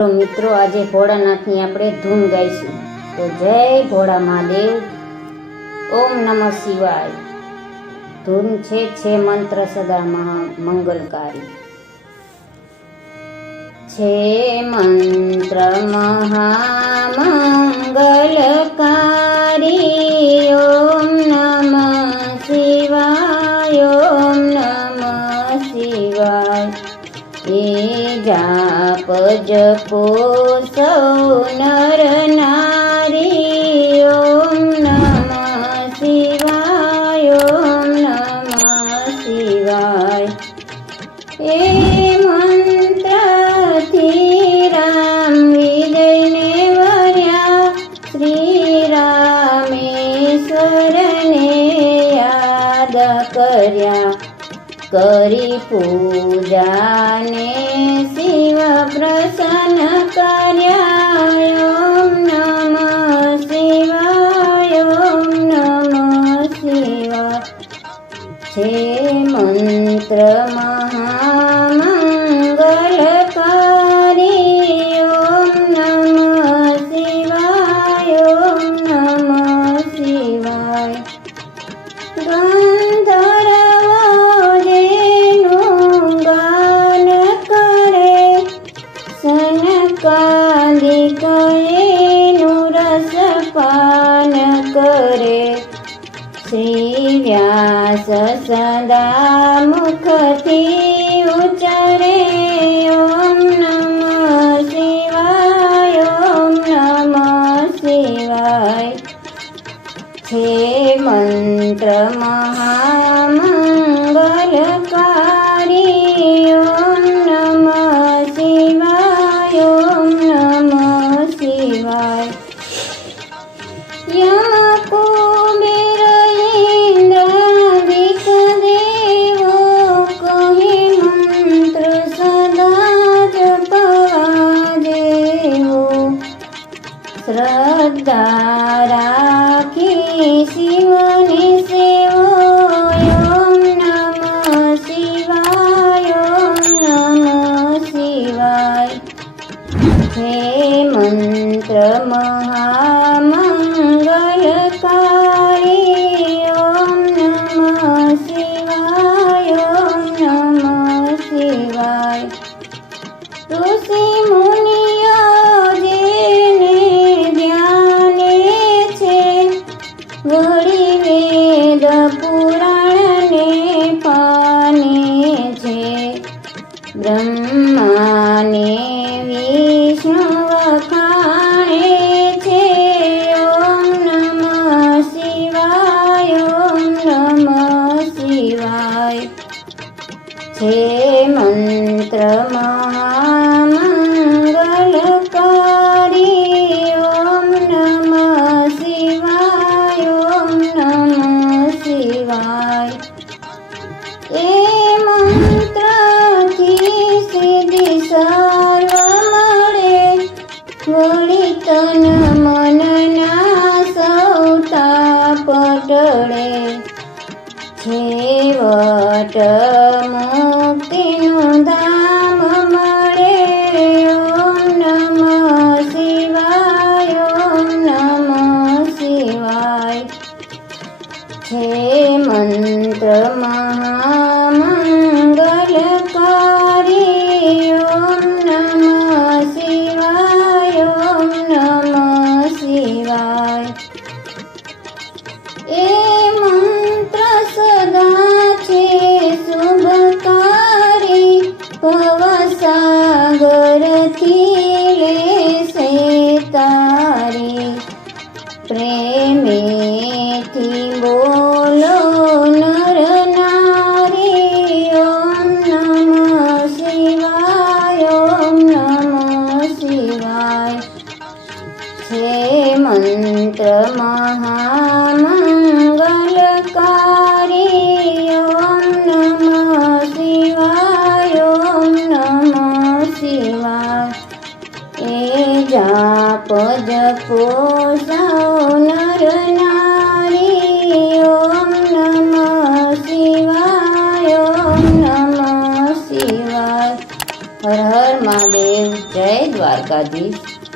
તો મિત્રો આજે ભોળાનાથની આપણે ધૂન ગાઈશું. તો જય ભોળા મહાદેવ. ઓમ નમઃ શિવાય. ધૂન છે મંત્ર સદા મંગલકારી. છે મંત્ર મહામંગલકારી. ઓમ નમઃ શિવાય. ઓમ નમઃ શિવાય. એ જાપ જપો સૌ નર નારી. ઓમ નમઃ શિવાય. ઓમ નમઃ શિવાય. એ મંત્રથી રામ વિજયને વર્યા. શ્રી રામેશ્વરને યાદ કર્યા. કરી પૂજાને શિવ પ્રસન્ન કર્યા. ઓમ નમઃ શિવાય. ઓમ નમઃ શિવાય. છે મંત્ર મહામંગલકારી. ઓમ નમઃ શિવાય. ઓમ નમઃ શિવાય. સનકાદિકએનું રસપાન કરે. શ્રી વ્યાસ સદા મુખથી ઉચ્ચરે. ઓમ નમઃ શિવાય. ઓમ નમઃ શિવાય. છે મંત્ર મહામંગલકારી. ઓમ નમઃ શિવાય. ઓમ નમઃ શિવાય. યમ કુબેર ઇન્દ્રાદિક દેવો કહે મંત્ર સદા જપવા દેવો. શ્રદ્ધા રાખી શિવને સેવો. ઓમ નમઃ શિવાય. ઓમ નમઃ શિવાય. હે મંત્ર મહામંગલકારી. ઓમ નમઃ શિવાય. ઓમ નમઃ શિવાય. ઋષિ મુનિઓ જેને ધ્યાને છે. વળી વેદ પુરાણને પાને છે. બ્રહ્માને વિષ્ણુ વખાણે છે. ઓમ નમઃ શિવાય. ઓમ નમઃ શિવાય. છે મંત્ર મહામંગલકારી. ઓમ નમઃ શિવાય. ઓમ નમઃ શિવાય. એ મંત્રથી સિદ્ધિ સર્વ મળે. વળી તન મનના સૌ તાપ ટળે. છેવટ મુક્તિનું ધામ મળે. ઓમ નમઃ શિવાય. ઓમ નમઃ શિવાય. છે મંત્ર મહામંગલકારી. ઓમ નમઃ શિવાય. ઓમ નમઃ શિવાય. એ મંત્ર સદા છે શુભકારી. ભવસાગરથી લેશે તારી. પ્રેમેથી બોલો નર નારી. ઓમ નમઃ શિવાય. ઓમ નમઃ શિવાય. છે મંત્ર મહામંગલકારી. ઓમ નમઃ શિવાય. ઓમ નમઃ શિવાય. એ જાપ જપો સૌ નર નારી. ઓમ નમઃ શિવાય. ઓમ નમઃ શિવાય. હર હર મહાદેવ. જય દ્વારકાધીશ.